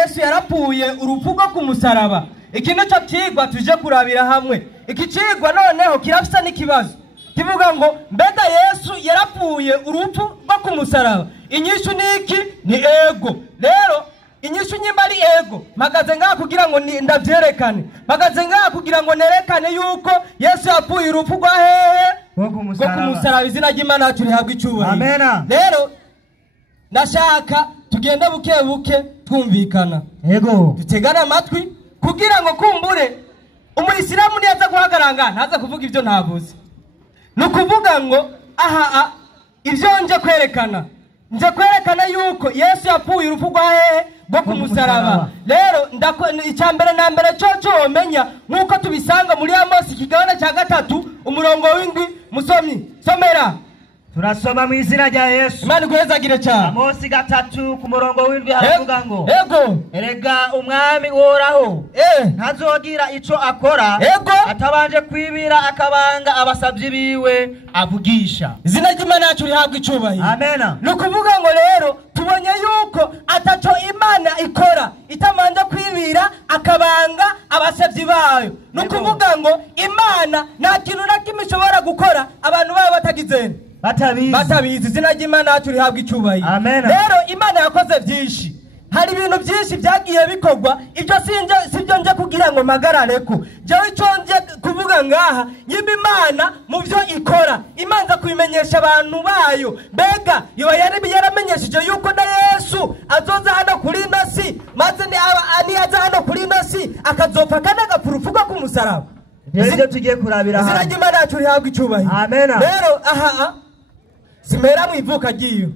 Yesu yarapfuye urupfu rwo ku musaraba. Iki nico kigwa tuje kurabira hamwe. Iki kigwa noneho kirafisa n'ikibazo kivuga ngo mbega Yesu yarapfuye urupfu rwo ku musaraba. Inyishu niki ni ego. Rero inyishu nyimba ari ego, magaze ngaha kugira ngo ndavyerekane, magaze ngaha kugira ngo nerekane yuko Yesu yapfuye urupfu rwa hehe rwo ku musaraba. Izina ry'Imana yacu rihabwa icubahiro. Amen. Rero ndashaka tugenda buke buke twumvikana, Ego dutegana amatwi kugira ngo kumbure umuyisilamu niyaza guhagaranga ntaza kuvuga ivyo ntavuze. Nukuvuga ngo aha ivyo nje kwerekana yuko Yesu yapfuye urupfu rwa hehe rwo ku musaraba. Rero icyambere na mbere cyo womenya nkuko tubisanga muri Amosi ikigabane cya 3 umurongo w'indwi. Musomyi somera. turasoma mu izina rya Yesu. Imana guhezagire cyane. Amosi 3 ku murongo w'indwi haravuga ngo ego erega umwami uhoraho ntazogira ico akora atabanje kwibira akabanga abasavyi biwe avugisha. Izina ry'Imana yacu rihabwa icubahiro. Amen. Nukuvuga ngo rero tubonye yuko ataco Imana ikora itamanje kwibira akabanga abasavyi bayo. Nukuvuga ngo Imana nta kintu na kimwe ishobora gukora abantu bayo batagizene batabizi. Izina ry'Imana yacu rihabwa icubahiro. Rero Imana yakoze byinshi, hari ibintu byinshi byagiye bikorwa. Ibyo sibyo nje kugira ngo magarareko. Jewe ico nje kuvuga ngaha nyimba Imana mu byo ikora imanza kubimenyesha abantu bayo. Mbega yo yaramenyesheje yuko na Yesu azoza hano kuri nasi, maze ni aza hano kuri nasi akazopfa kandi agapfurufuka ku musaraba. Rero tugiye kurabira hano. Izina ry'Imana yacu rihabwa icubahiro. Rero simera mu ivuka giyo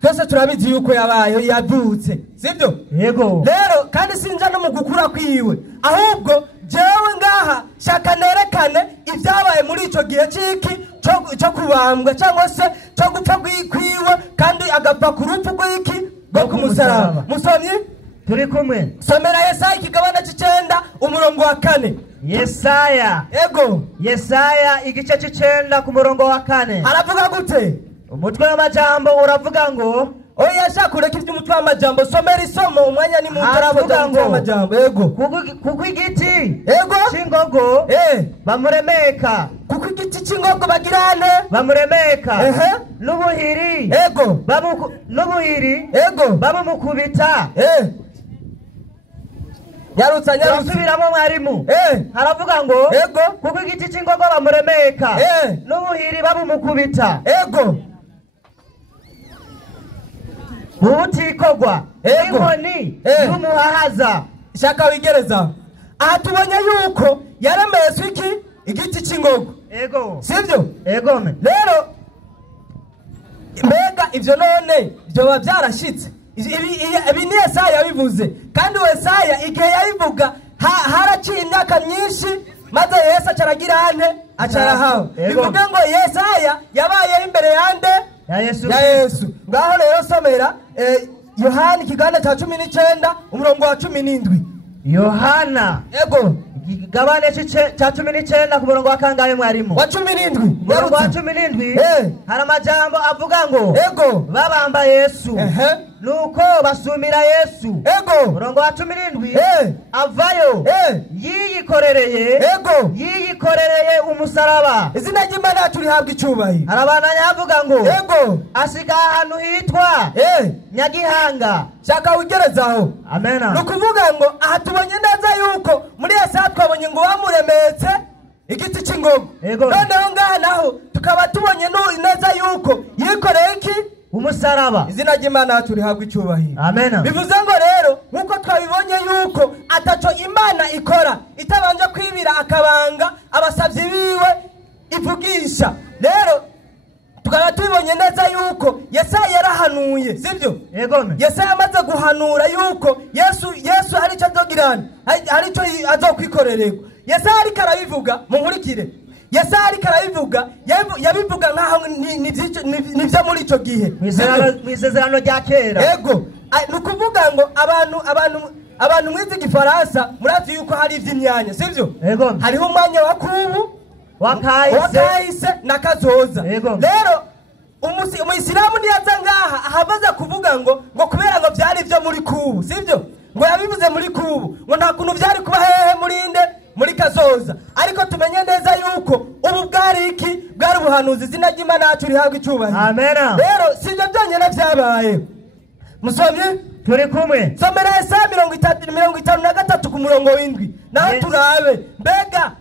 twese turabizi yuko yabaye yavutse, sibyo? Yego. Rero kandi sinja no mu gukura kwiwe, ahubwo jewe ngaha shaka nerekane ivyabaye muri ico gihe ciki cyo kubambwa cyangwa se cyo gupfa kwiwe kandi agapfa ku rupfu rw'iki rwo ku musaraba. Musomyi turi kumwe. Somera Yesaya ikigabane c'9 umurongo wa 4. Yesaya. Ego. Yesaya igice c'9 ku murongo wa 4. Aravuga gute? Umutwe w'amajambo uravuga ngo oya shaka ureke iby'umutwe w'amajambo. Somera isomo umwanya ni mu taravuga ngo amajambo. Ego. Kuko igiti ego cingogo bamuremeka. Kuko igiti cingogo bagirane bamuremeka. N'ubuhiri ego n'ubuhiri ego bamumukubita. Nyarutsa subiramo mwarimu. Haravuga ngo ego kuko igiti cingogo bamuremeka n'ubuhiri bamumukubita. Ego Butikogwa inkoni y'umuhahaza. Shaka wigereza. Aha tubonye yuko yaremeswe iki igiti cingogo. Ego. Sivyo? Ego. Rero mbega ivyo none byo byarashitse. Ibi ni Yesaya yabivuze, kandi Yesaya igihe yabivuga haraciye imyaka myinshi, maze Yesu acaragirane acarahawe. Bivuga ngo Yesaya yabaye imbere yande ya Yesu. Ngaho rero somera Yohana ikigabane cya 19 umurongo wa 17. Yohana ego igabane cya 19 ku murongo wa kangahe mwarimu? Wa 17. Murongo wa 17 hari amajambo avuga ngo ego babamba Yesu nuko basumira Yesu. Ego murongo wa 17 avayo yiyikorereye umusaraba. Izina ry'Imana yacu rihabwa icubahiro. Arabananya avuga ngo ego asika ahantu hitwa Nyagihanga. Shaka ugerezaho. Amen. Nukuvuga ngo aha tubonye neza yuko muri Yesaya twabonye ngo bamuremetse igiti cingogo. Noneho ngaha naho tukaba tubonye neza yuko yikoreye iki umusaraba. Izina ry'Imana yacu rihabwa icubahiro. Amen. Bivuze ngo rero nkuko twabibonye yuko ataco Imana ikora itabanje kwibira akabanga abasavyi biwe ivugisha. Rero tukaba tubonye neza yuko Yesaya yarahanuye, sivyo? Ego. Yesaya amaze guhanura yuko Yesu hari cyo azogirana, hari cyo azokwikorerego. Yesaya ariko arabivuga mu nkurikire. Yesaya ariko arabivuga yabivuga nkaho nivyo muri ico gihe mw'isezerano rya kera. Ego nukuvuga ngo abantu mwize Gifaransa murazi yuko hari ivy'imyanya, sivyo? Ego. Hariho umwanya wa kubu wakahise na kazoza. Rero umuyisilamu niyaza ngaha ahabaza kuvuga ngo kubera ngo byari byo muri kubu, sivyo? ngo yabivuze muri kubu ngo nta kuntu byari kuba hehe murinde muri kazoza ariko tumenye neza yuko ubu bwari iki bwari ubuhanuzi izina ry'Imana yacu rihabwa icyubahiro amen rero sivyo byonyine byabaye musomye turi kumwe somera Yesaya 53 ku murongo w'indwi naho turabe mbega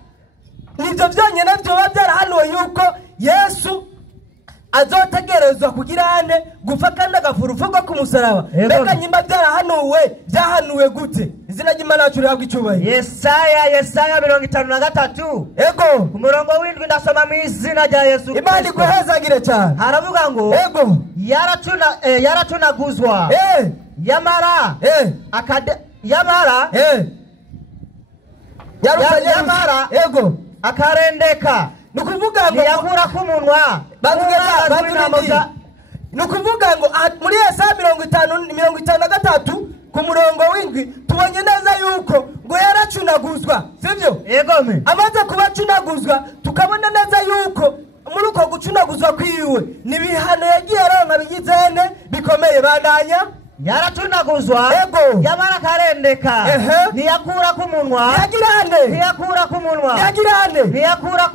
nivyo byonyine byoba byarahanuwe yuko Yesu azotegerezwa kugirane gupfa kandi agafurufugwa ku musaraba mbega nyimba byahanuwe gute izina ry'Imana yacu rihabwa icyubahiro Yesaya 53 ego ku murongo w'indwi ndasoma mu izina rya Yesu Imana iguhezagire cyane haravuga ngo ego yaratunaguzwa yamara ego akarendeka nukuvuga ngo yakura ku munwa nukuvuga ngo muri Yesaya 53 ku murongo w'indwi tubonye neza yuko ngo yaracunaguzwa sivyo egome amaze kubacunaguzwa tukabona neza yuko muri uko gucunaguzwa kwiwe nibihano yagiye aronka bigizene bikomeye bandanya yaratunaguzwa yamara akarendeka ntiyakura ku munwa ntiyakura ku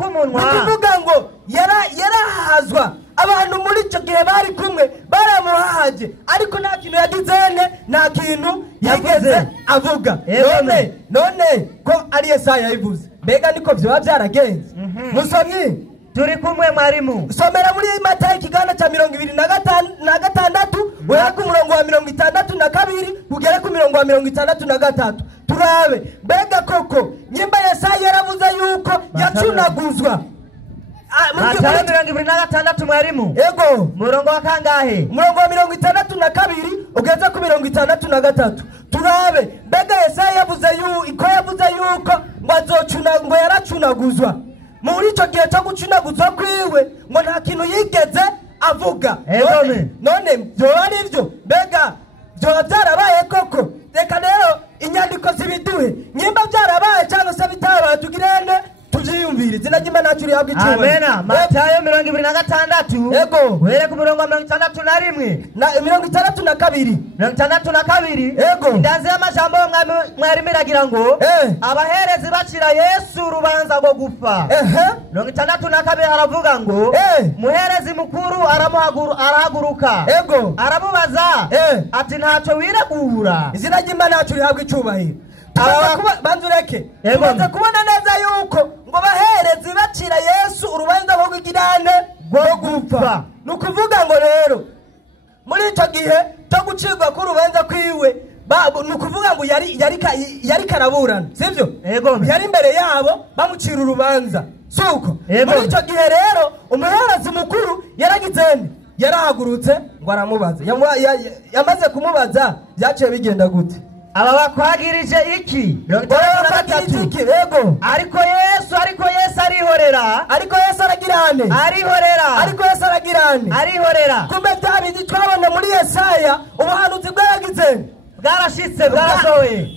munwa nukuvuga ngo yarahazwa abantu muri icyo gihe bari kumwe baramuhahaje ariko nta kintu yagizene nta kintu yigeze avuga none ko ari Yesaya yabivuze mbega niko byoba byaragenze musomyi turi kumwe mwarimu somera muri Matayo ikigana cya 26 wera ku murongo wa 62 kugera ku murongo wa 63 turabe mbega koko nyimba Yesaya yaravuze yuko yacunaguzwa Matayo 26 mwarimu ego murongo wa kangahe murongo wa 62 ugeze ku 63 turabe mbega Yesaya yavuze yuko ngo yaracunaguzwa muri icyo gihe cyo gucunaguzwa kwiwe ngo nta kintu yigeze avuga none byoba ari byo mbega byoba byarabaye koko reka rero inyandiko zibiduhe nyimba byarabaye cyangwa se bitabaye tugirene tuvyiyumvire izina ry'Imana yacu rihabwa icyubahiro amen Matayo 26 ego were ku murongo wa 61 na 62 ego indanze y'amajambo mwarimu iragira ngo abaherezi bacira Yesu urubanza rwo gupfa 62 aravuga ngo muherezi mukuru arahaguruka ego aramubaza ati ntacyo wiregura izina ry'Imana yacu rihabwa icyubahiro banzureke tumaze kubona neza yuko ngo baherezi bacira Yesu urubanza rwo kugirane rwo gupfa nukuvuga ngo rero muri icyo gihe cyo gucirwa k'urubanza kwiwe nukuvuga ngo yari karaburana sivyo yari imbere yabo bamucira urubanza suko muri icyo gihe rero umuherezi mukuru yarahagurutse ngo aramubaza yamaze kumubaza byaciye bigenda gute aba bakwagirije iki ego ariko Yesu arihorera arihorera kumbe byabindi twabona muri Yesaya ubuhanuzi bwaragize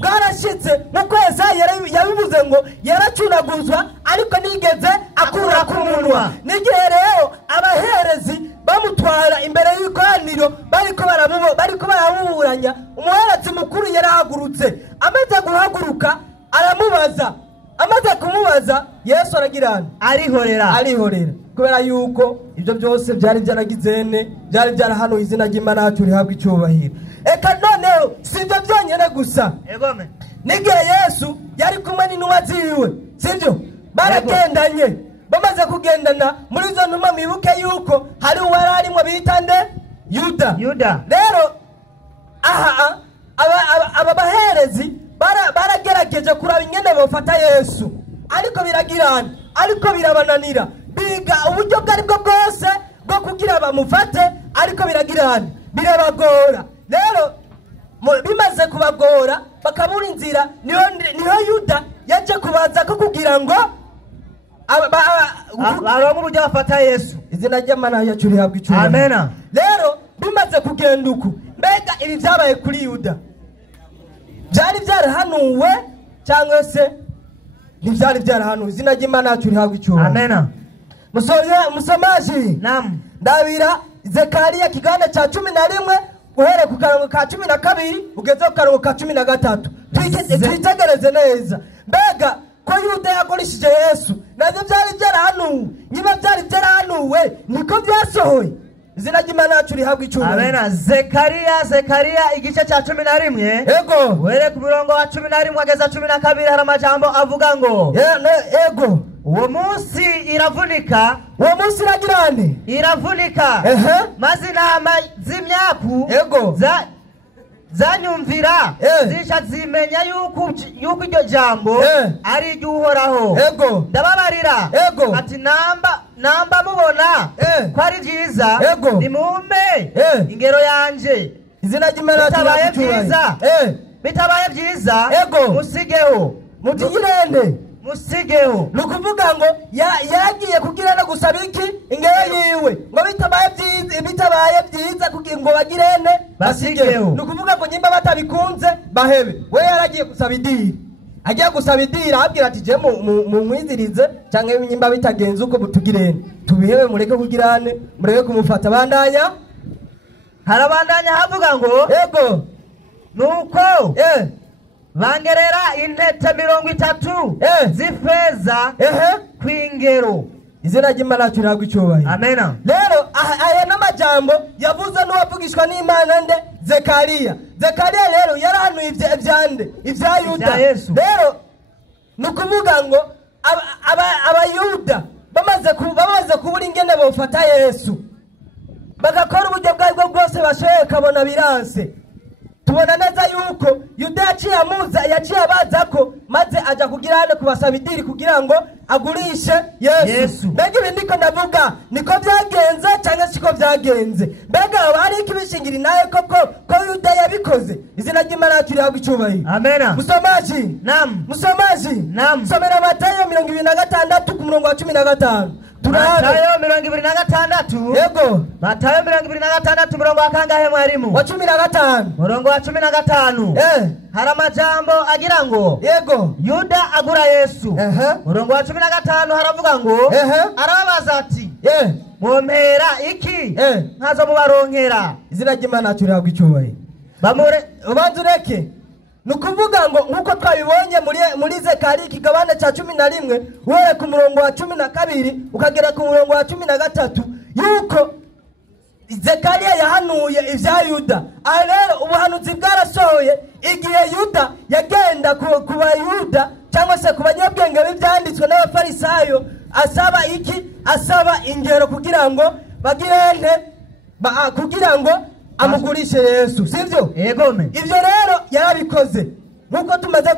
bwarashitse nuko Yesaya yabivuze ngo yaracunaguzwa ariko nigeze akura ku munwa n'igihe rero abaherezi bamutwara imbere y'ikoraniro bariko baramuburanya umuherezi mukuru yarahagurutse amaze guhaguruka aramubaza amaze kumubaza Yesu arihorera kubera yuko ibyo byose byari byaragizene byari byarahanuye izina ry'Imana yacu rihabwa icyubahiro eka noneho sibyo byonyine gusa n'igihe Yesu yari kumwe n'intumwa ziwe sibyo baragendanye bamaze kugendana muri izo ntumwa mwibuke yuko hari uwari arimo bita nde Yuda rero aba baherezi baragerageje kuraba ingene bafata Yesu ariko birabananira biga uburyo bwari bwo bwose bwo kugira bamufate ariko birabagora rero bimaze kubagora bakabura inzira niho Yuda yaje kubaza ko kugira ngo baronke uburyo bafata Yesu izina ry'Imana yacu rihabwa icyubahiro amen rero bimaze kugenda uku mbega ibi byabaye kuri Yuda byari byarahanuwe cyangwa se ntibyari byarahanuwe izina ry'Imana yacu rihabwa icyubahiro amen musomaji naam ndabira Zekariya kiganda cya 11 guhera ku karongo ka 12 ugeze ku karongo ka 13. Twitegereze neza. Mbega ko Yuda yagurishije Yesu navyo byari byarahanuwe, niba byari byarahanuwe niko byasohoye. Izina ry'Imana yacu rihabwa icyubahiro. Amen. Zekariya igice cya 11. Ego. Were ku murongo wa 11 ageza 12 hari amajambo avuga ngo ego. Uwo munsi iravunika. Uwo munsi iragirane. Iravunika. Maze intama z'imyaku. Ego. Zanyumvira. Zisha zimenya yuko iryo jambo ari iry'Uhoraho. Ego. Ndababarira. Ego. Ati namba mubona ko ari byiza nimumpe ingero yanje. Izina ry'Imana bitabaye byiza bitabaye byiza musigeho mutigirende musigeho. Nukuvuga ngo yagiye kugira no gusaba iki ingero yiwe ngo bitabaye byiza kugira ngo bagirene basigeho. Nukuvuga ngo nyimba batabikunze bahebe. We yaragiye gusaba idiri, agiye gusaba idiri abwira ati je mu mwizirize cyangwa nyimba bitagenze uko butugirene tubihebe mureke kugirane mureke kumufata bandanya. Harabandanya havuga ngo ego nuko bangerera intete 30 z'ifeza kwingero. Izina ry'Imana turagwa icyubahiro. Amen. Rero aya n'amajambo yavuze n'uwavugishwa n'Imana nde Zekariya rero yarahanuye ibya Yuda. Rero nukuvuga ngo abayuda bamaze kubura ingene bofata Yesu bagakora uburyo bwabo bwose bashoboye kabona biranse. Tubona neza yuko Yuda yaciye abazako maze aja kugira hane kubasaba idiri kugira ngo agurishe Yesu. Mbega ibi ndiko ndavuga niko byagenze cyangwa siko byagenze? Mbega bari ikibishingiri naye ko Yuda yabikoze? Izina ry'Imana yacu rihabwa icyubahiro. Amen. Musomaji. Naam. Musomaji. Naam. Somera Matayo 26 ku murongo wa 15. Matayo 26. Ego. Matayo 26 murongo wa kangahe mwarimu? Wa 15. Murongo wa 15. Hari amajambo agira ngo ego Yuda agura Yesu. Murongo wa 15 haravuga ngo arababaza ati mumpera iki nkazo mubaronkera. Izina ry'Imana turihabwa icyubahiro. Ubanzureke nukuvuga ngo nkuko twabibonye muri Zekariya kigabane cya 11 were ku murongo wa 12 ukagera ku murongo wa 13 yuko Zekariya yahanuye ibya Yuda. Rero ubuhanuzi bwarasohoye igihe Yuda yagenda ku Bayuda cyangwa se ku banyabwenge b'ibyanditswe n'abafarisayo asaba ingero kugira ngo bagirente kugira ngo amugurishe Yesu, sivyo? Egome. Ibyo rero yarabikoze nkuko tumaze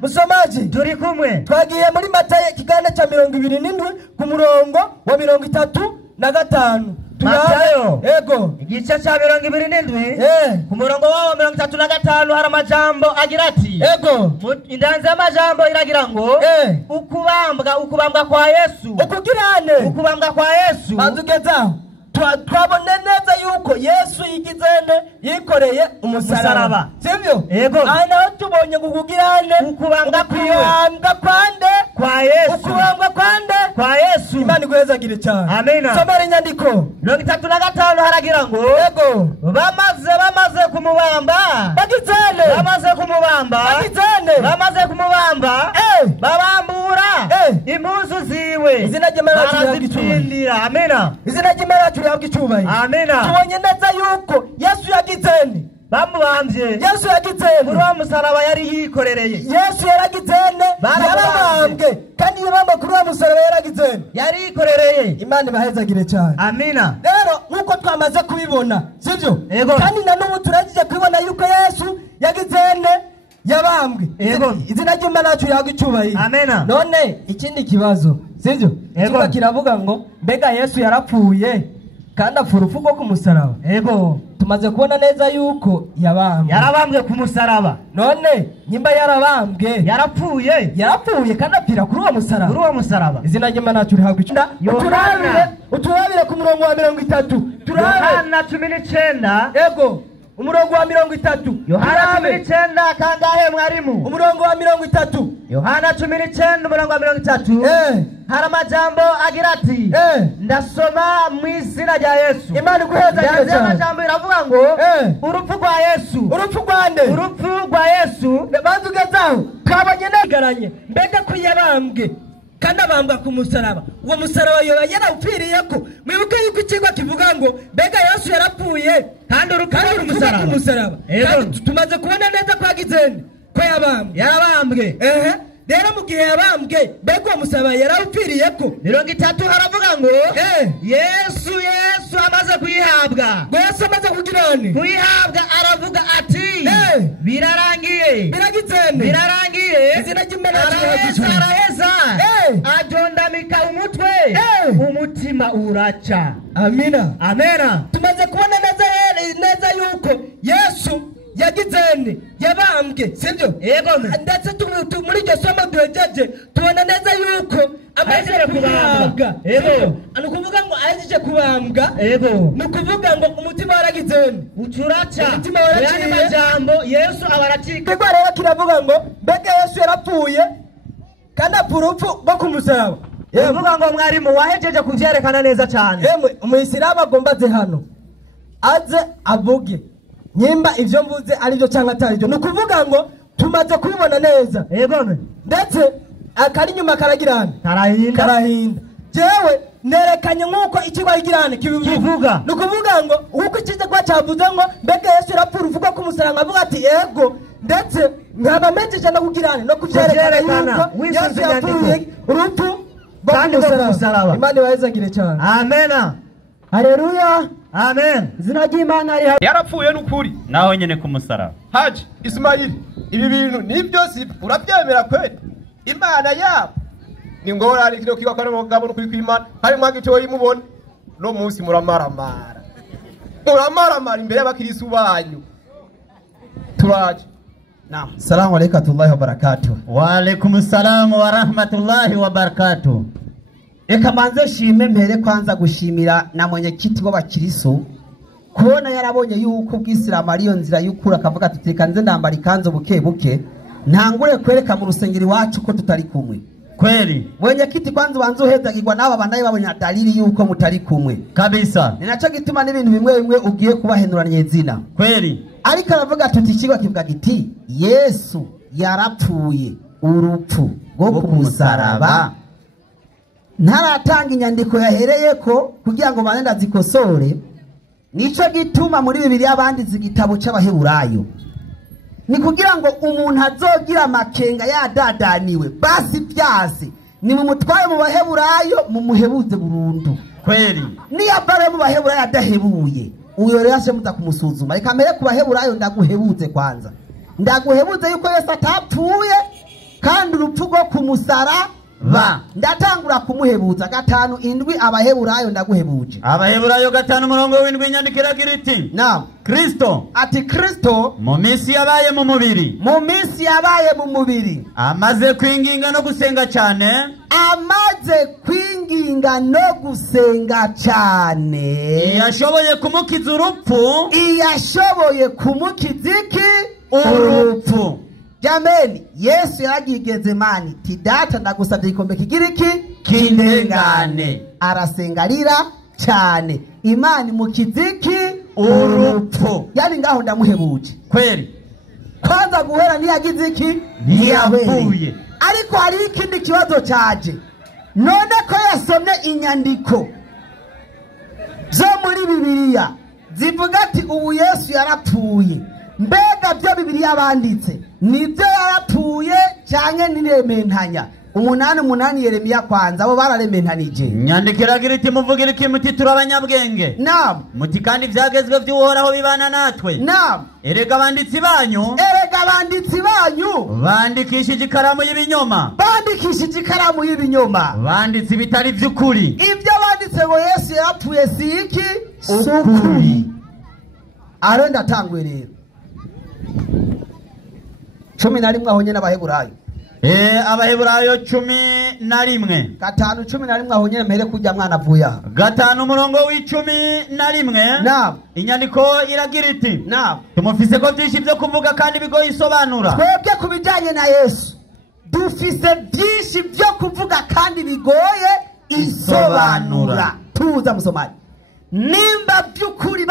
musomaji turi kumwe twagiye muri Matayo kigane cya 27 ku murongo wa 35. Matayo ego igice cya 27 ku murongo wa 35 hari amajambo agira ati ego indanze y'amajambo iragira ngo ukubambwa kwa Yesu. Ukubambwa kwa Yesu bazugeza twabone neza yuko Yesu yikoreye umusaraba, sivyo? Naho tubonye kugugirane ukubambwa kwande kwa Yesu. Ukubambwa kwande kwa Yesu. Imana igwezagire cyane. Amen. Somera inyandiko 35 haragira ngo ego bamaze kumubamba babambura impuzu ziwe. Izina ry'Imana turazipfindira. Amen. Izina ry'Imana turihabwa icyubahiro. Amen. Tubonye neza yuko Yesu yagizene bamubambye. Yesu yagizene muri wa musaraba yari yikorereye. Yesu yaragizene yarabambwe kandi yabamba kuri wa musaraba yaragizene yari yikorereye. Imana ibahezagire cyane. Amina. Rero nkuko twamaze kubibona, sivyo? Kandi nanubu turagije kubibona yuko Yesu yagizene yabambwe. Izina ry'Imana yacu rihabwa icyubahiro. Amen. None ikindi kibazo, sivyo? Ikiba kiravuga ngo mbega Yesu yarapfuye kandi apfura urupfu rwo ku musaraba. Tumaze kubona neza yuko yarabambwe ku musaraba. None nyimba yarabambwe yarapfuye kandi apfira kuri uwo musaraba. Izina ry'Imana yacu rihabwa icyubahiro. Uturabire ku murongo wa 30. Yohana 19. Ego umurongo wa 30. Yohana 19 kangahe mwarimu? Umurongo wa 30. Yohana 19 umurongo wa 30. hari amajambo agira ati ndasoma mu izina rya Yesu. Imana iguhezagire cyane. Amajambo iravuga ngo urupfu rwa Yesu. Urupfu rwande? Urupfu rwa Yesu. Bantu gezaho kabanye negaranye mbega ko yabambwe kandi abambwa ku musaraba. Uwo musaraba yoba yarawupfiriye ko mwibuke yuko ikigwa kivuga ngo mbega Yesu yarapfuye kandi urupfu ku musaraba. Kandi tumaze kubona neza ko yagizende ko yabambwe. Rero mu gihe yabambwe mbega uwo musaraba yarawupfiriye ko 30 haravuga ngo Yesu amaze kuyihabwa. Ngo Yesu amaze kugirane kuyihabwa aravuga ati birarangiye. Biragizende birarangiye. Izina ry'Imana araheza ajondamika umutwe umutima uraca. Amina. Amena. Tumaze kubona neza yuko Yesu yagizende yabambwe sibyo? Yego. Ndetse muri iryo somo duhejeje tubona neza yuko amaze kubambwa. Yego. Ano kuvuga ngo ahejeje kubambwa. Yego. Nukuvuga ngo umutima waragizende ucuraca. Umutima waraciye. Majambo Yesu abaracika. Kigwa rero kiravuga ngo mbega Yesu yarapfuye kandi apurupfu rwo ku musaraba. Yavuga ngo mwarimu wahejeje kuvyerekana neza cyane. Yemwe umuyisilamu agomba ze hano aze avuge nyimba ivyo mvuze ari byo cyangwa atari byo. Nukuvuga ngo tumaze kubibona neza. Yego. Ndetse akari nyuma karagirana karahinda. Jewe nerekanye nkuko ikigwa igirane kivuga. Nukuvuga ngo uko ikigwa cyavuze ngo mbega Yesu yarapfuye uvuga ko umusaraba avuga ati yego. Ndetse nkaba mejeje no kugirane no kuvyerekana yuko Yesu yapfuye urupfu kandi umusaraba. Imana ibahezagire cyane. Amena. Haleluya. Amen. Zina ry'Imana ari yarapfuye n'ukuri naho nyene ku musaraba. Haji Ismail, ibi bintu nibyo si urabyemera kweli? Imana yabo ni ngorane kino kiwa kana mugabo no kwimana hari mwagito yimubona no munsi muramaramara imbere y'abakirisu banyu. Turaje. Naam. Assalamu alaykum wa barakatuh. Wa alaykum assalam wa rahmatullahi wa barakatuh. Eka manze shime mpere kwanza gushimira na mwenyekiti w'abakiriso kubona yarabonye yuko bw'Islam ariyo nzira y'ukura akavuga tuteka nze ndambara ikanzo buke buke ntangure kwereka mu rusengero wacu ko tutari kumwe. Kweli mwenyekiti kwanza banzo hezagirwa nabo bandaye babonye dalili yuko mutari kumwe kabisa. Ninacho gituma n'ibintu bimwe ugiye kubahenuranye izina. Kweli ariko aravuga tutikigwa kivuga giti Yesu yarapfuye urupfu rwo ku musaraba. Ntaratanga inyandiko yahereyeko kugira ngo banenda zikosore. Nico gituma muri Bibiliya abanditse igitabo c'Abaheburayo ni kugira ngo umuntu azogira makenga yadadaniwe basi byase ni mu mutwaye mu Baheburayo mu muhebuze burundu. Kweli ni yabare mu Baheburayo adahebuye uyo rero ashe muza kumusuzuma. Reka mbere ku Baheburayo ndaguhebuze kwanza. Ndaguhebuze yuko Yesu atapfuye kandi urupfu rwo ku musaraba ndatangura kumuhebuza 5:7 Abaheburayo ndaguhebuje. Abaheburayo 5:7 inyandikira giriti. Naam. Kristo ati Kristo mu minsi yabaye mu mubiri. Mu minsi yabaye mu mubiri. Amaze kwinginga no gusenga cyane. Amaze kwinginga no gusenga cyane. Yashoboye kumukiza urupfu. Yashoboye kumukiza iki? Urupfu. Jameni Yesu yaragigeze mani tidata ndagusabye ikombe kigira iki kindengane. Arasengarira cyane Imana mukiziki urupfu. Yani ngaho ndamuhebuje. Kweli kwanza guhera niyagize iki ntiyapfuye. Ariko hari ikindi kibazo cyaje none ko yasomye inyandiko zo muri Bibiliya zivuga ati ubu Yesu yarapfuye. Mbega byo Bibiliya banditse nibyo yarapfuye cyane nirementanya 8:8 Yeremiya kwanza abo bararementanije. Nyandikira giriti muvugira iki muti turabanyabwenge. Naam. Muti kandi vyagezwe vy'uhoraho bibana natwe. Naam. Erega banditsi banyu bandikishije ikaramu y'ibinyoma. Banditsi bitari vy'ukuri. Ibyo banditse ngo Yesu yarapfuye si iki sukuri. Aro ndatangwe rero 11 ahonye n'Abaheburayo. Abaheburayo 11 5:11 ahonye mpere kujya mwana vuya 5:11. Naam. Inyandiko iragira iti naam tumufise ko byinshi byo kuvuga kandi bigoye isobanura. Twebwe kubijanye na Yesu dufise byinshi byo kuvuga kandi bigoye isobanura. Tuza musomaji, nimba by'ukuri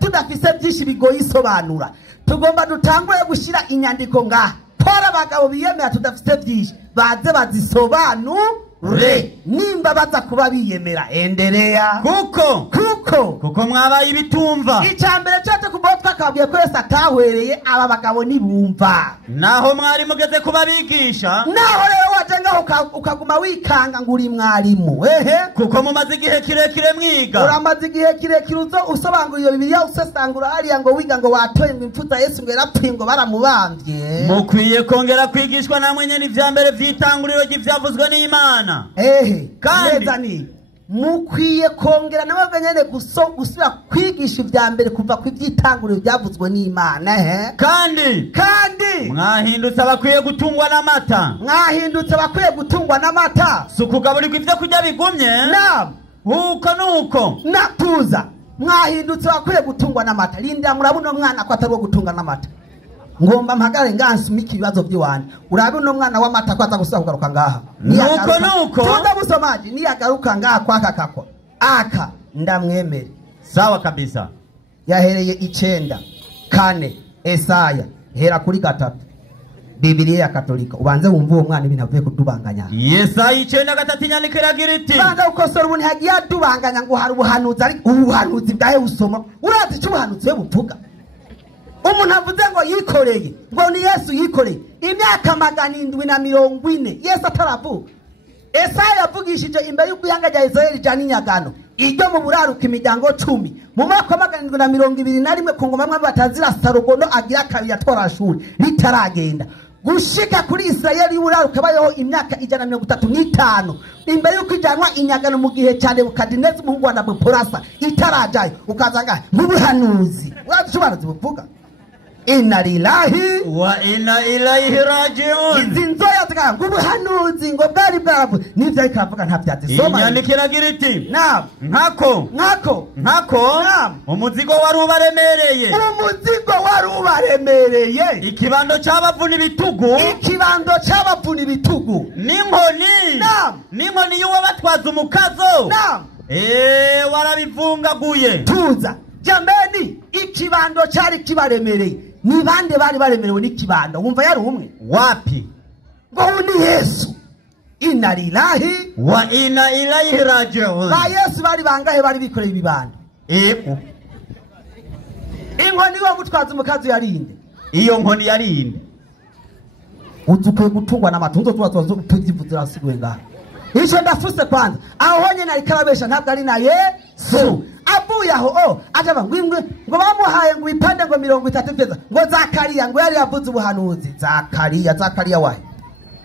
tudafise byinshi bigoye isobanura, tugomba dutangure gushyira inyandiko ngaha. Pora abagabo biyemera tudafise byinshi baze bazisobanure, nimba baza kuba biyemera. Endelea. Kuko mwabaye ibitumva. Icyambere cyaje kubaho twakabwiye ko Yesu atahwereye aba bagabo nibumva, naho mwari mugeze kubabigisha, naho rero waje ngaho ukaguma wikanga ngo uri mwarimu. kuko mumaze igihe kirekire mwiga. Uramaze igihe kirekire usobanura iyo Bibiliya, usesangura hariya ngo wiga ngo watoye ngo impfuza Yesu ngo yarapfuye ngo baramubambye. Mukwiye kongera kwigishwa namwe nyene ivyambere vy'itanguriro ry'ivyavuzwe n'Imana. Kandi mukwiye kongera namwe nyene gusubira kwigisha ivyambere kuva ku ivy'itanguriro byavuzwe n'Imana. Kandi mwahindutse abakwiye gutungwa n'amata. Sukugaburirwa ivyo kurya bigumye. Nuko natuza mwahindutse abakwiye gutungwa n'amata. Linda murabona umwana ko atari gutunga n'amata. Ngomba mpagare ngansumika ibibazo by'Iwana. Urabe no mwana w'amata ko aza gusaba kugaruka ngaha. Nuko tuza musomaji niyagaruka ngaha kwaka kako aka ndamwemere. Sawa kabisa. Yahereye 9:4 Esaya hera kuri 3 Bibiliya ya Katolika. Ubanze wumva uwo mwana ibintu avuye kudubanganya. Yesaya 9:3 nyandikira giriti. Banza ukosora ubuni hagiye adubanganya ngo hari ubuhanuzi, ari ubuhanuzi bwahe usoma. Urazi cyo ubuhanuzi we buvuga. Umuntu avuze ngo yikoreye, ngo ni Yesu yikoreye imyaka 740 Yesu ataravuka. Esaya yavugishije imbere y'ukuyanga rya Israeli jani nyagano iryo mu buraruka imiryango 10 mu mwaka 721 ku ngoma mwe batazira Sarugono agira kabiri yatwara shuri ritaragenda gushika kuri Israeli y'uburaruka bayeho imyaka 135 imbere y'ukujyanwa inyagano mu gihe cyane Bukadinezi umuhungu wa Nabopolasa itarajayo ukazanga nk'ubuhanuzi. Wazubaruzi buvuga inna lillahi wa inna ilaihi rajiun. Izinzo yataka ubuhanuzi ngo bwari bwaravu nivyo ikavuga nta byazisoma. Inyandikira giriti. Nkako. Umuzigo wari ubaremereye. Ikibando cy'abavuna ibitugu. N'inkoni y'uwo batwaza umukazo. Warabivungaguye. Tuza jambeni ikibando cyari kibaremereye. Ni bande bari baremerewe n'ikibando? Wumva yari umwe? Wapi? Ngo ni Yesu. Inna lillahi wa inna ilaihi rajiun. Ba Yesu bari bangahe bari bikoreye ibibando? Inkoni yo mutwaza umukazi yarinde. Iyo nkoni yarinde. Uzuke gutungwa n'amatunzo tubazo tuzivuzira asigwe ngaho. Isho ndafuse kwanza. Aho nyene ari karabesha ntabwo ari na Yesu. Abuye aho ajaba ngwimwe ngo bamuhaye ngo ipande ngo 30 feza ngo Zakariya ngo yari yavuze ubuhanuzi. Zakariya wahe?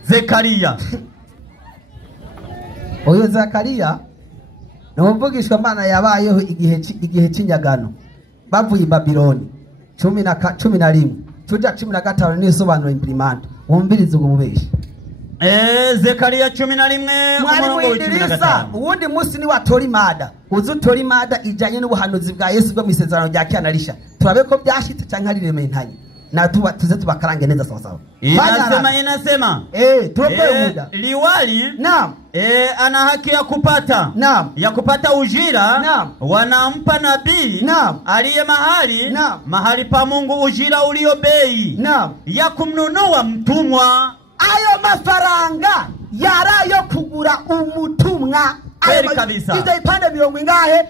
Zekariya. Oyo Zakariya n'umuvugishwa Imana yabayeho igihe cy'inyagano bavuye i Babiloni 11 tuja 15 n'isobanuro imprimante wumbirize ubwo bubeshi. Zekariya 11 umurongo wa 15. Uwundi munsi ni watora imada uzutora imada ijanye n'ubuhanuzi bwa Yesu bwo misezerano rya Kyanalisha. Turabe ko byashitse cyangwa ari rementanye na tuze tubakarange neza sawa. Inasema tupe muda liwali ana haki ya kupata ujira. Wanampa nabii aliye mahali pa Mungu ujira ulio bei ya kumnunua mtumwa. Ayo mafaranga yarayo kugura umutumwa. Kweli kabisa. Izo ipande 30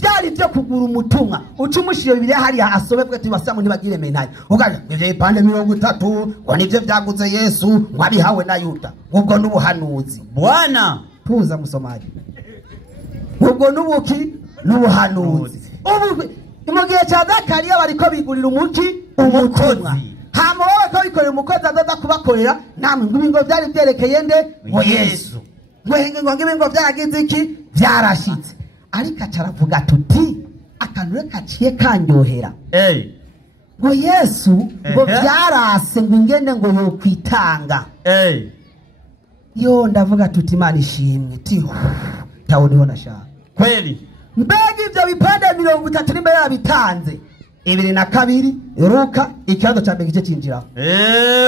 byari byo kugura umutumwa. Ucumushiro Bibiliya hari asobebwe tibasamu ntibagire mentanye. Ugaje ivyo ipande 30 ngo nivyo byaguze Yesu ngo abihawe na Yuda. Ubwo n'ubuhanuzi. Bwana tuza musomaji. Ubwo n'ubuki n'ubuhanuzi. Ubu mu gihe cya Zakariya bariko bigurira umutumwa. Hama wowe ko bikorera umukozi azaza kubakorera namwe ngo byari byerekeye nde ngo Yesu. Ngo ngibingo byagize iki byarashitse. Ariko acaravuga tuti akanure kaciye kanyohera. Ngo Yesu ngo byarase ngo ingende ngo yo kwitanga. Yo ndavuga tuti Imana ishimwe ti tawuniho nashaka. Kweli. Mbega ibyo bipande 30 nimba yabitanze. 2 Luka ikibazo cya mbere gice cinjiraho.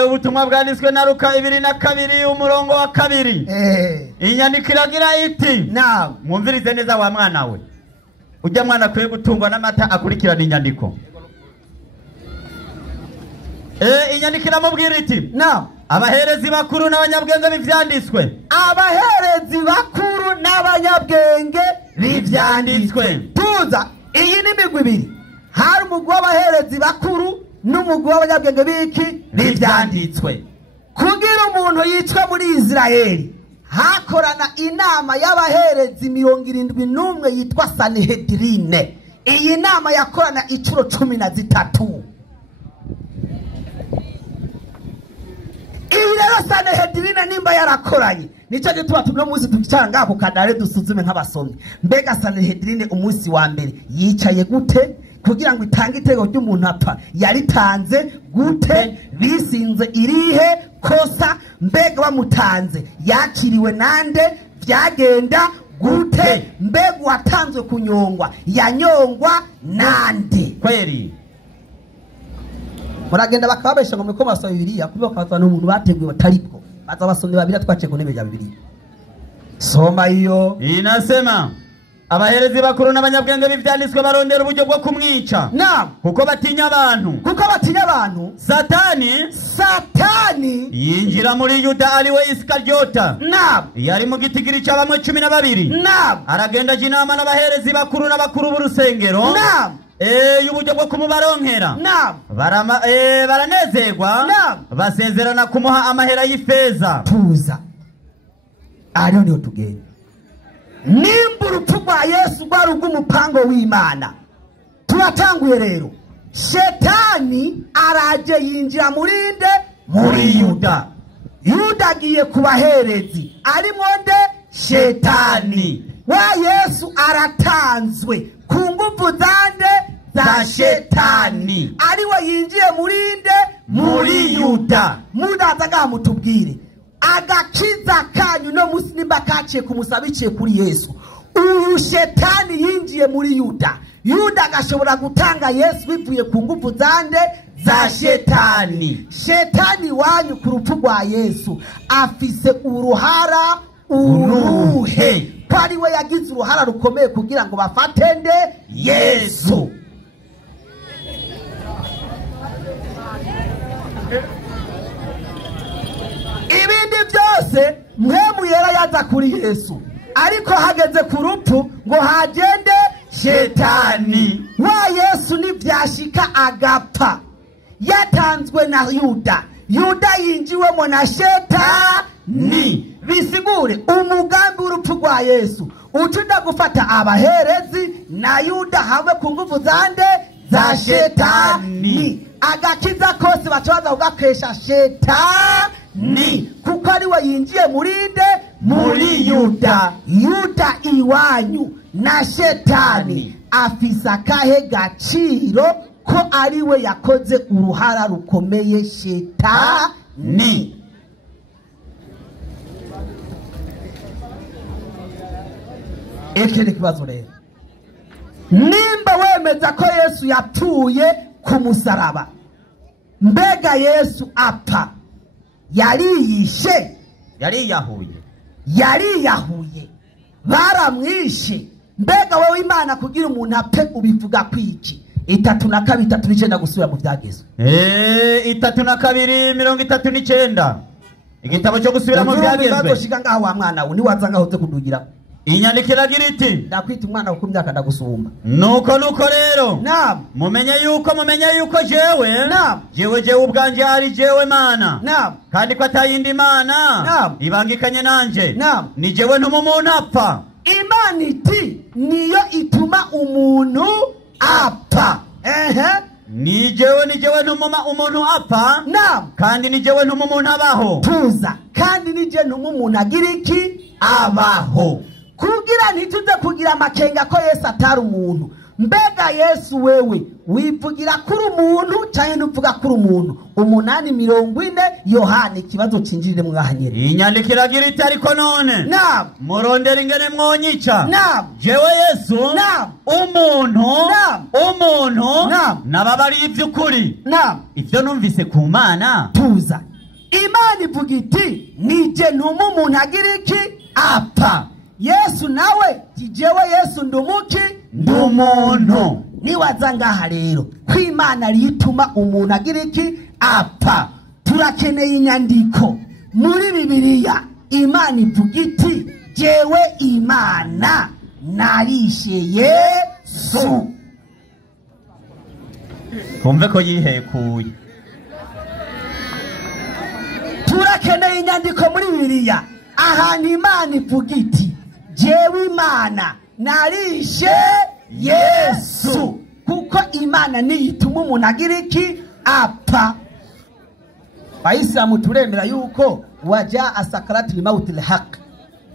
Ubutumwa bwanditswe na Luka 2 umurongo wa 2. Inyandiko iragira iti, naam, mwumvirize neza wa mwana we, ujya mwana kwiye gutungwa n'amata akurikirana inyandiko. Inyandiko iramubwira iti, naam, abaherezi bakuru n'abanyabwenge b'ivyanditswe, abaherezi bakuru n'abanyabwenge b'ivyanditswe. Tuza, iyi ni imigwi ibiri, hari umugwi w'abaherezi bakuru n'umugwi w'abanyabwenge b'iki b'ivyanditswe. Kugira umuntu yicwa muri Israeli hakorana inama y'abaherezi 71 yitwa Sanhedrine. Iyi nama yakorana incuro 13. Iyi rero Sanhedrine nimba yarakoranye, nico gituma tuno munsi tukicara ngaho kadare dusuzume nk'abasomyi. Mbega Sanhedrine umunsi wa mbere yicaye gute kugira ngo itange itego ry'umuntu apfa? Yaritanze gute? Bisinze irihe kosa? Mbega bamutanze yakiriwe nande? Vyagenda gute? Mbega watanzwe kunyongwa yanyongwa nande? Kweri muragenda bakababesha ngo miko maso Bibiliya kuba kwazwa n'umuntu bateguye bataribwo, baza basomye babiri twace ku ntebe ya Bibiliya. Soma iyo inasema, abaherezi bakuru n'abanyabwenge b'ivyanditswe barondera uburyo bwo kumwica. Naam, kuko batinya abantu. Satani yinjira muri Yuda ariwe Iskariota. Naam, yari mu gitigiri cy'abamwe 12. Naam, aragenda jinama n'abaherezi bakuru n'abakuru b'urusengero. Naam, y'uburyo bwo kumubaronkera. Naam, baranezerwa. Naam, basezerana kumuha amahera y'ifeza. Tuza ariyo niyo tugenda. Nimba urupfu rwa Yesu rwari urw'umupango w'Imana, turatanguye rero. Shetani araje yinjira muri Yuda. Yuda agiye ku baherezi, arimo nde? Shetani. Wa Yesu aratanzwe ku nguvu zande za Shetani, ariwe yinjiye muri Yuda. Mudaza ngaha mutubwire agakiza kanyu no musi nimba kaciye kumusabiciye kuri Yesu. Uyu Shetani yinjiye muri Yuda. Yuda agashobora gutanga Yesu bivuye ku nguvu zande za Shetani. Shetani wanyu ku rupfu rwa Yesu afise uruhara uruhe? Kwari we yagize uruhara rukomeye kugira ngo bafatende Yesu. Ibindi byose mwemu yera yaza kuri Yesu, ariko hageze ku rupfu ngo hagende Shetani. Wa Yesu nivyashika agapfa yatanzwe na Yuda. Yuda yinjiwemo na Shetani. Bisigure umugambi w'urupfu rwa Yesu utuda gufata abaherezi na Yuda hamwe ku nguvu zande za Shetani. Agakiza kose bacabaza kugakesha Shetani, kuko ari we yinjiye muri Yuda. Yuda iwanyu na Shetani afisa akahe gaciro ko ari we yakoze uruhara rukomeye Shetani? Ekene kibazo rero, nimba wemeza ko Yesu yapfuye ku musaraba, mbega Yesu apfa yariyishe? Yariyahuye, baramwishe. Mbega wowe Imana kugira umuntu apfe ubivuga kwiki? 3:2 gusubira mu byagezwe. 3:39 igitabo cyo gusubira mu byagezwe. Bazoshika ngaho wa mwana we niwaza ngaho ze kudugira. Inyandiko iragira iti, ndakwita umwana wo ku myaka ndagusumba. Nuko rero. Naam, mumenye yuko jewe. Naam, jewe ubwanje ari jewe Mana. Naam, kandi ko atayindi Mana. Naam, ibangikanye nanje. Naam, ni jewe ntumumuntu apfa. Imana iti niyo ituma umuntu apfa. ni jewe ntuma umuntu apfa. Naam, kandi ni jewe ntuma umuntu abaho. Tuza, kandi ni je ntuma umuntu agira iki? Abaho. Kugira ntituze kugira amakenga ko Yesu atari umuntu. Mbega Yesu wewe wivugira kuri umuntu cyane nuvuga kuri umuntu? 8:40 Yohana ikibazo cinjirire mwahanyere. Inyandiko iragira iti ariko none Naam. murondera ingene mwonyica. Naam. Jewe Yesu Naam. umuntu Naam. nababari ivy'ukuri. Naam. Ivyo numvise ku Mana. Tuza. Imana ivuga iti nije ntuma umuntu agira iki apfa. Yesu nawe tijewe Yesu ndumuki Ndumuntu. Niwaza ngaha rero ko Imana rituma umuntu agira iki apfa. Turakeneye inyandiko muri Bibiliya. Imana ivuga iti jewe Imana narishe Yesu. Kumve ko yihekuye. Turakeneye inyandiko muri Bibiliya ahantu Imana ivuga iti jewe Imana narishe Yesu, kuko Imana niyituma umuntu agira iki apfa. Bayisilamu turemera yuko waja asakaratul mauti lhaq.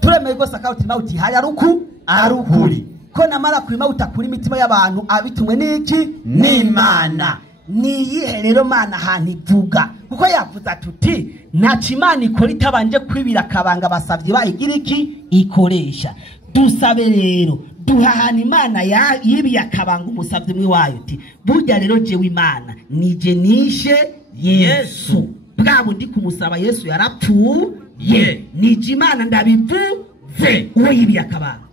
Turemera yuko sakaratul mauti hayaruku arukuri, ko namara kuri mauti akuri imitima y'abantu abitumwe n'iki n'Imana. Niyihe rero Mana ahantu ivuga, kuko yavuze tuti ntaco Imana ikora itabanje kwibira akabanga basavye bayigira iki ikoresha. Dusabe rero duhahana Imana yibiye akabanga umusavye mwe wayo uti burya rero jewe Imana nije nishe Yesu. Bwabo ndi kumusaba Yesu yarapfuye, nije Imana ndabivuze uwo yibiye akabanga.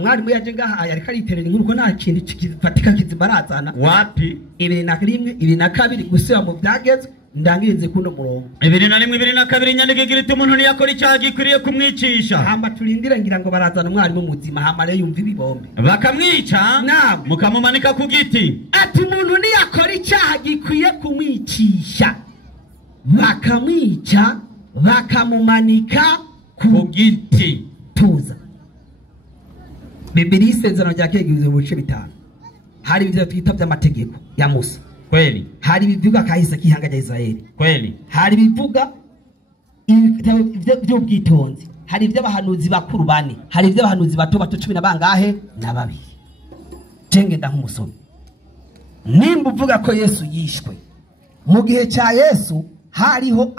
Mwarimu yaje ngaha yariko ariterera inkuru ko nta kintu kifatika kizimarazana Wapi? 2001 2002 gusubira mu byageze ndangirize kuno murongo 2001 2002 inyandiko igira iti umuntu ntiyakora icyaha gikwiriye kumwicisha. hamba turindire ngira ngo barazana mwarimu muzima hamba rero yumva ibibombe Bakamwica mukamumanika ku giti. Ati umuntu ntiyakora icyaha gikwiye kumwicisha, bakamwica bakamumanika Ku giti. Tuza. Bibiliya isezerano rya kera igizwe mu bice bitanu. Hari ibyo twita by'amategeko ya Musa. Kweli. Hari bivuga kahise kihanga cya Israeli. Kweli. Hari bivuga by'ubwitonzi. Hari iby'abahanuzi bakuru bane. Hari iby'abahanuzi bato bato 10 na bangahe na babiri. Jenge nda nk'umusoma. Nimba uvuga ko Yesu yishwe, mu gihe cya Yesu hariho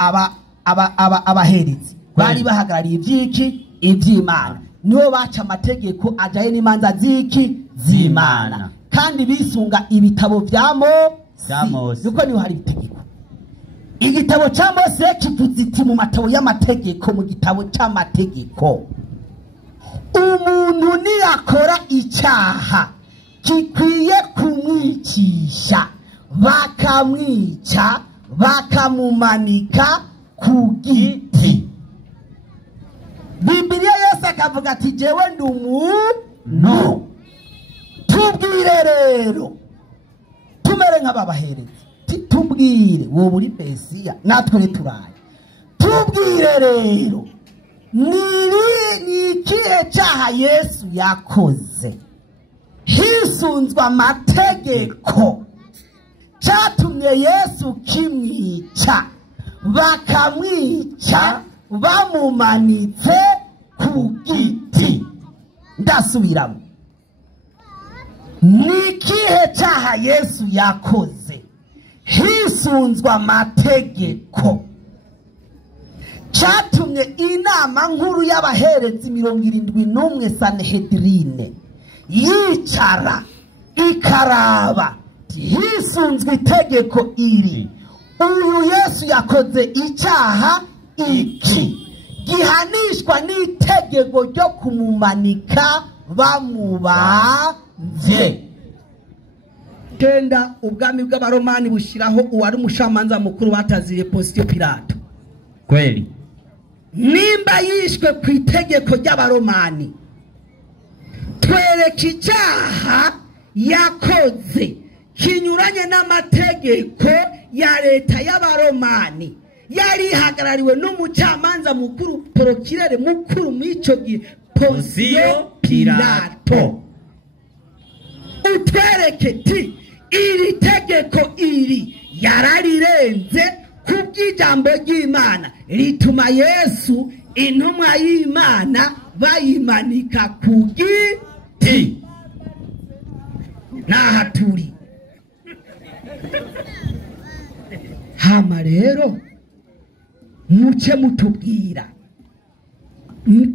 abaherezi bari bahagarariye ibyiki iby'Imana. Niho baca amategeko ajaye n'imanza ziki z'Imana, kandi bisunga ibitabo bya Mose. Nuko niho hari itegeko. Igitabo cya Mose kivuze iti mu matabo y'amategeko, mu gitabo cy'amategeko umuntu niyakora icyaha gikwiye kumwicisha, bakamwica bakamumanika ku giti. Bibiliya yose akavuga ati jewe ndi umuntu. Tubwire rero tumere nk'ababaherezi, tubwire wowe uri Mesiya natwe turaye. Tubwire rero ni ikihe cyaha Yesu yakoze hisunzwe amategeko cyatumye Yesu kimwica, bakamwica bamumanitse ku giti. Ndasubiramo, ni ikihe cyaha Yesu yakoze hisunzwe amategeko cyatumye inama nkuru y'abaherezi 71 Sanhedrine yicara ikaraba hisunzwe itegeko iri, uyu Yesu yakoze icyaha iki gihanishwa n'itegeko ryo kumumanika bamubambye. Kenda ubwami bw'abaromani bushiraho uwari umushamanza mukuru bataziriye Pontius Pilato. Kweli. Nimba yishwe ku itegeko ry'abaromani, twereke icyaha yakoze kinyuranye n'amategeko ya leta y'abaromani yari ihagarariwe n'umucamanza mukuru porokirere mukuru mw'icyo gihe Pontius Pilato. Utwereke ti iri tegeko iri yararirenze kubw'ijambo ry'Imana rituma Yesu intumwa y'Imana bayimanika ku giti. Naha turi rero muce mutubwira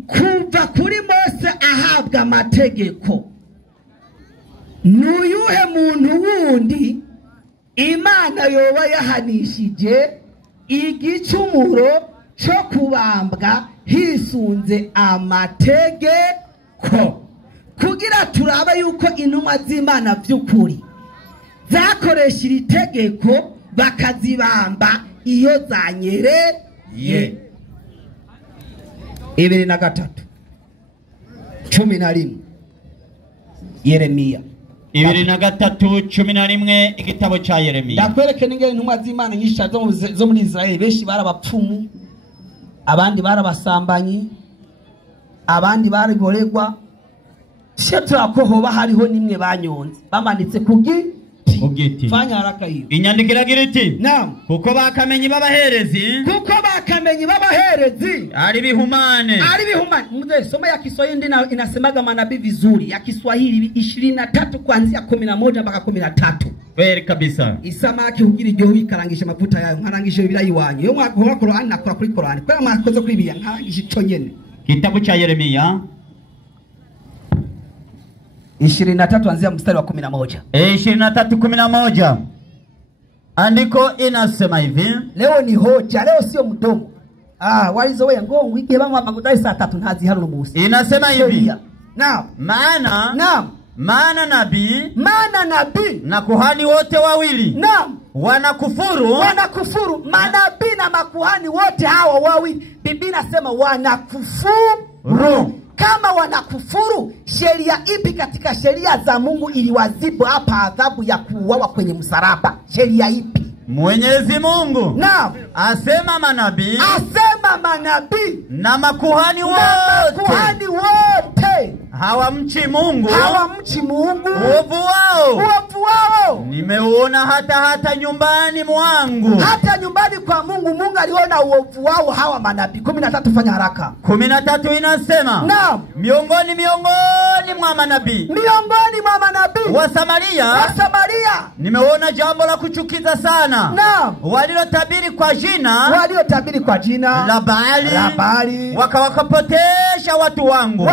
kuva kuri Mose ahabwa amategeko nuyuhe muntu wundi Imana yoba yahanishije igicumuro cyo kubambwa hisunze amategeko kugira turabe yuko intumwa z'Imana by'ukuri zakoresha iri tegeko bakazibamba iyo zanyereye. 2:13 Yeremiya 2:13 igitabo cya Yeremiya. Ndakwereke n'ingene intumwa z'Imana nyinshi zo muri Israeli benshi barabapfumu, abandi barabasambanyi, abandi bariboregwa. Shetra ko hoba hariho nimwe banyonze bamanitse kugiti. Fanya haraka hiyo. Inyandikira giriti. Naam. Kuko bakamenyi babaherezi. Ari bihumane. Mzee soma ya Kiswahili inasemaga manabii vizuri. Ya Kiswahili 23 kuanzia 11 mpaka 13. Kweli kabisa. Isamaki hugira iryo wikarangisha mavuta yayo nkarangisha ibirayi wanyu. Yo mwakora Qur'an nakora kuri Qur'an. Kwa mwakoze kuri biya nkarangisha ico nyene. Kitabu cha Yeremia 23 anzia mstari wa 11. 23:11. Andiko inasema hivi. Leo ni hoja, leo sio mdomo. Walizoea ngongo igihe bamwe amagutai saa 3 ntazi hano musi. Inasema hivi. Naam. Maana nabii na kuhani wote wawili. Naam. Wanakufuru. Manabii na makuhani wote hawa wawili. Biblia inasema wanakufuru. Kama wanakufuru, sheria ipi katika sheria za Mungu iliwazibu hapa adhabu ya kuuawa kwenye msalaba? Sheria ipi? Mwenyezi Mungu. Naam. Asema manabii na makuhani wote hawamchi Mungu. Uovu wao nimeuona hata nyumbani mwangu. Hata nyumbani kwa Mungu aliona uovu wao hawa manabii. 13 fanya haraka. 13 inasema. Naam. Miongoni mwa manabii. Wa Samaria. Nimeona jambo la kuchukiza sana. Naam. Waliotabiri kwa jina la Baali. Wakawapotesha watu wangu.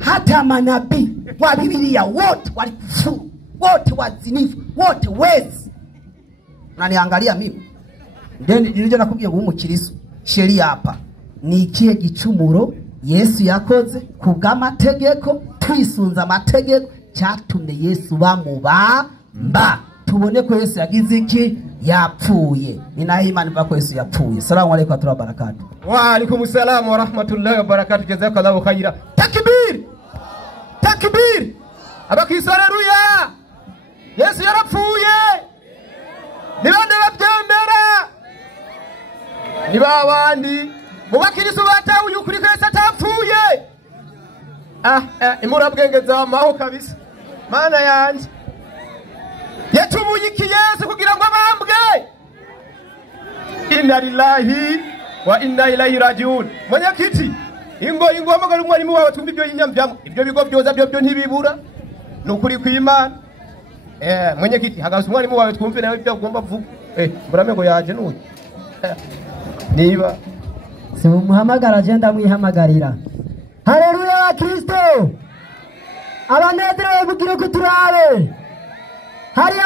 Hata manabii wa Biblia wote walikufuru, wote wazinifu, wote wezi. Unaniangalia mimi? Ndio nilije nakubwiye ngo umukiriso. Sheria hapa ni ikihe gicumuro Yesu yakoze kubw'amategeko, twisunza amategeko cyatumye Yesu bamubamba. Tubone ko Yesu yagize iki? Yapfuye. Ninahimani bako Yesu yapfuye. Salamu alaykum wa barakatuh. Wa alaykum salaam wa rahmatullahi wa barakatuh. Jazakallahu khaira. Takbir. Abakristo haleluya. Yesu yarapfuye. Nibande babyemera. Niba abandi mu bakristo batahuye ukuri ko Yesu atapfuye. Imurabwenge zamaho kabisa. Mana yanje. Yatumuye iki Yesu kugira ngo abambwe. Inna lillahi wa inna ilaihi rajiun. Mwenyekiti ingo amagara umwarimu wawe twumva ibyo yinyamvyamo ibyo bigo byoza byo ntibibura nukuri kw'Imana. Mwenyekiti hagaze umwarimu wawe twumve nawe ibyo ugomba vuga. Muramengo yaje nuye. Niba si umuhamagara agenda mwihamagarira. Haleluya wa Kristo. Abanedere bugire kuturabe. Hari